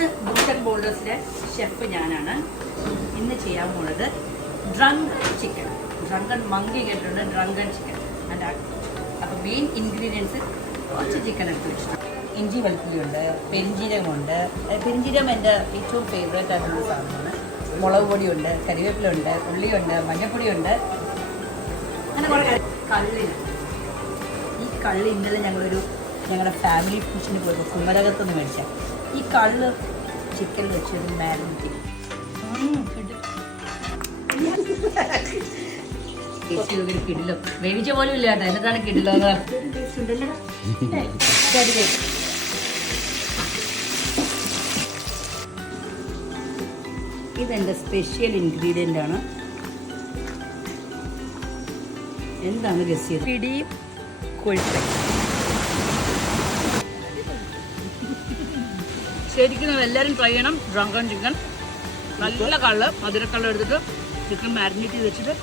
ഇന്ന് ബ്രൂട്ടൻ ബോൾഡേഴ്സിലെ ഷെഫ് ഞാനാണ്. ഇന്ന് ചെയ്യാൻ പോകുന്നത് ഡ്രങ്കൺ ചിക്കൻ. ഡ്രങ്കൺ മങ്കി കേട്ടിട്ടുണ്ട്, ഡ്രങ്കൺ ചിക്കൻ. അപ്പോൾ മെയിൻ ഇൻഗ്രീഡിയൻസ് കുറച്ച് ചിക്കൻ എടുത്ത് വെച്ചിട്ടുണ്ട്. ഇഞ്ചി വെളുത്തുള്ളിയുണ്ട്, പെരിഞ്ജീരകമുണ്ട്. പെരിഞ്ജീരകം എൻ്റെ ഏറ്റവും ഫേവറേറ്റ് ആയിട്ടുള്ള സാധനമാണ്. മുളക് പൊടിയുണ്ട്, കരിവേപ്പിലുണ്ട്, ഉള്ളിയുണ്ട്, മഞ്ഞൾപ്പൊടിയുണ്ട്, അങ്ങനെ കുറേ. കള്ളിന് ഈ കള്ള് ഇന്നലെ ഞങ്ങളുടെ ഫാമിലി ഫംഗ്ഷന് പോയപ്പോൾ കുമരകത്തുനിന്ന് മേടിച്ച ഈ കള്ള് ചിക്കൻ വെച്ചൊരു മാരിനേറ്റ് ചെയ്യും. കിടിലോ വേവിച്ച പോലും ഇല്ല കേട്ടോ. എന്നിട്ടാണ് കിടിലോ. ഇതെൻ്റെ സ്പെഷ്യൽ ഇൻഗ്രീഡിയൻ്റ് ആണ്. എന്താണ് രസീത്? പിടിയും കൊഴുപ്പ്. ശരിക്കും എല്ലാവരും ട്രൈ ചെയ്യണം ഡ്രങ്കൺ ചിക്കൻ. നല്ല കള്ള്, മധുരക്കള്ളം എടുത്തിട്ട് ചിക്കൻ മാരിനേറ്റ് ചെയ്ത് വെച്ചിട്ട്